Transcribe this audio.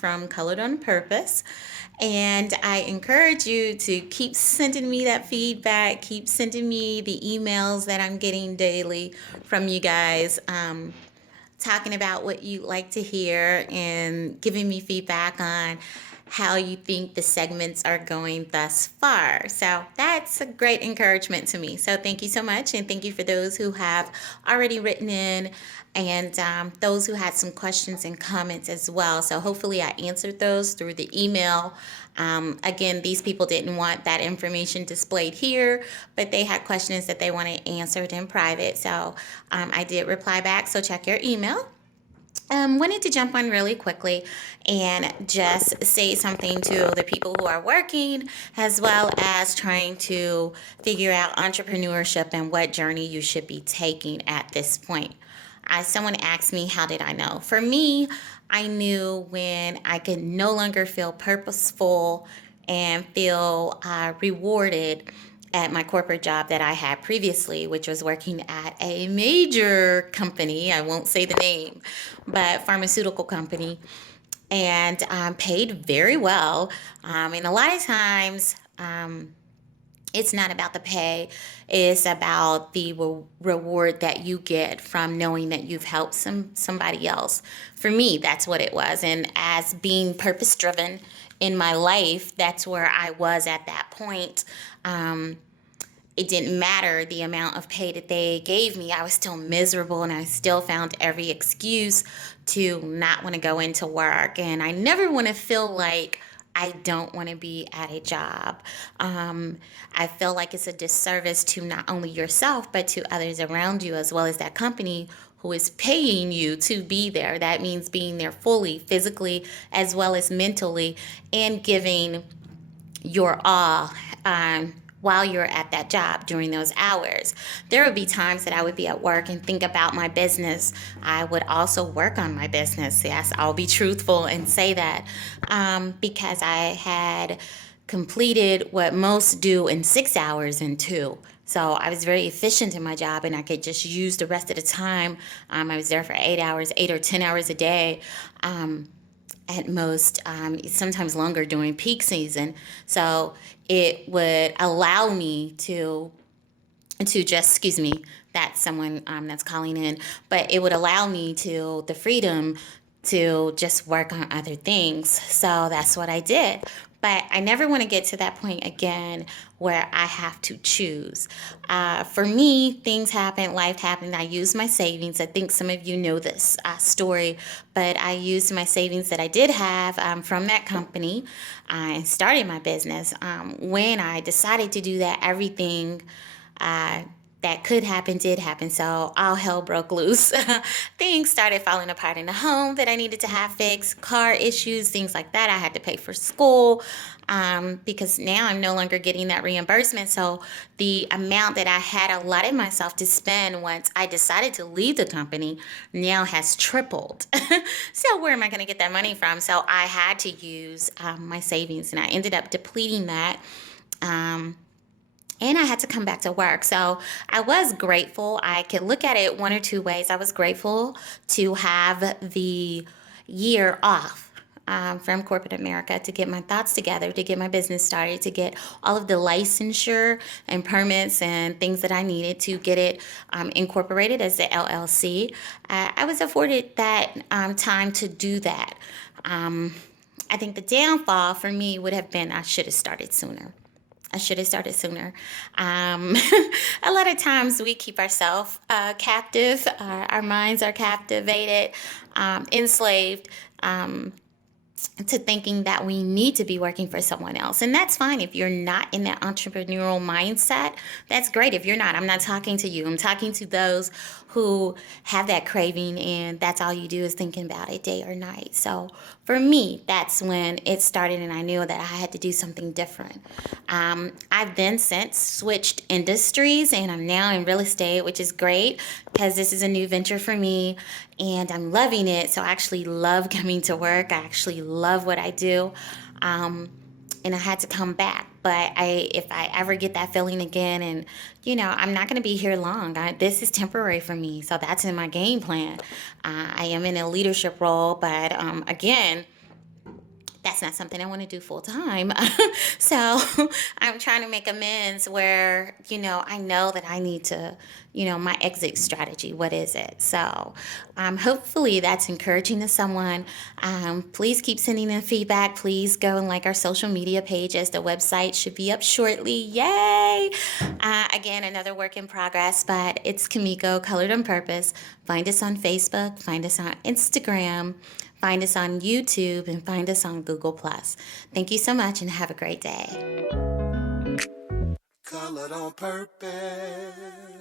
from Colored On Purpose. And I encourage you to keep sending me that feedback, keep sending me the emails that I'm getting daily from you guys. Talking about what you like to hear and giving me feedback on how you think the segments are going thus far. So that's a great encouragement to me. So thank you so much. And thank you for those who have already written in and those who had some questions and comments as well. So hopefully I answered those through the email. Again, these people didn't want that information displayed here, but they had questions that they wanted answered in private. So I did reply back. So check your email. Wanted to jump on really quickly and just say something to the people who are working as well as trying to figure out entrepreneurship and what journey you should be taking at this point. Someone asked me, how did I know? For me, I knew when I could no longer feel purposeful and feel rewarded at my corporate job that I had previously, which was working at a major company. I won't say the name, but pharmaceutical company, and paid very well. And a lot of times, it's not about the pay, it's about the reward that you get from knowing that you've helped somebody else. For me, that's what it was. And as being purpose driven in my life, that's where I was at that point. It didn't matter the amount of pay that they gave me. I was still miserable and I still found every excuse to not want to go into work. And I never want to feel like I don't want to be at a job. I feel like it's a disservice to not only yourself, but to others around you, as well as that company who is paying you to be there. That means being there fully, physically, as well as mentally, and giving your all. While you're at that job during those hours. There would be times that I would be at work and think about my business. I would also work on my business. Yes, I'll be truthful and say that because I had completed what most do in 6 hours in 2. So I was very efficient in my job and I could just use the rest of the time. I was there for 8 hours, 8 or 10 hours a day. At most, sometimes longer during peak season. So it would allow me to just, excuse me, that's someone that's calling in, but it would allow me to the freedom to just work on other things. So that's what I did. But I never want to get to that point again where I have to choose. For me, things happen, life happened. I used my savings. I think some of you know this story, but I used my savings that I did have from that company. I started my business. When I decided to do that, everything that could happen did happen. So all hell broke loose. Things started falling apart in the home that I needed to have fixed, car issues, things like that. I had to pay for school because now I'm no longer getting that reimbursement. So the amount that I had allotted myself to spend once I decided to leave the company now has tripled. So where am I going to get that money from? So I had to use my savings, and I ended up depleting that. And I had to come back to work. So I was grateful. I could look at it one or two ways. I was grateful to have the year off from corporate America to get my thoughts together, to get my business started, to get all of the licensure and permits and things that I needed to get it incorporated as the LLC. I was afforded that time to do that. I think the downfall for me would have been I should have started sooner. I should have started sooner. A lot of times we keep ourselves captive. Our minds are captivated, enslaved to thinking that we need to be working for someone else. And that's fine if you're not in that entrepreneurial mindset. That's great if you're not. I'm not talking to you. I'm talking to those who have that craving and that's all you do is thinking about it day or night. So for me, that's when it started and I knew that I had to do something different. I've then since switched industries and I'm now in real estate, which is great because this is a new venture for me and I'm loving it. So I actually love coming to work. I actually love what I do. And I had to come back. But if I ever get that feeling again, and I'm not going to be here long. This is temporary for me, so that's in my game plan. I am in a leadership role, but again, that's not something I want to do full time. So I'm trying to make amends where, I know that I need to, my exit strategy. What is it? So hopefully that's encouraging to someone. Please keep sending in feedback. Please go and like our social media pages. The website should be up shortly. Yay! Again, another work in progress, but it's Kimiko, Colored on Purpose. Find us on Facebook, find us on Instagram. Find us on YouTube and find us on Google+. Thank you so much and have a great day. Colored on Purpose.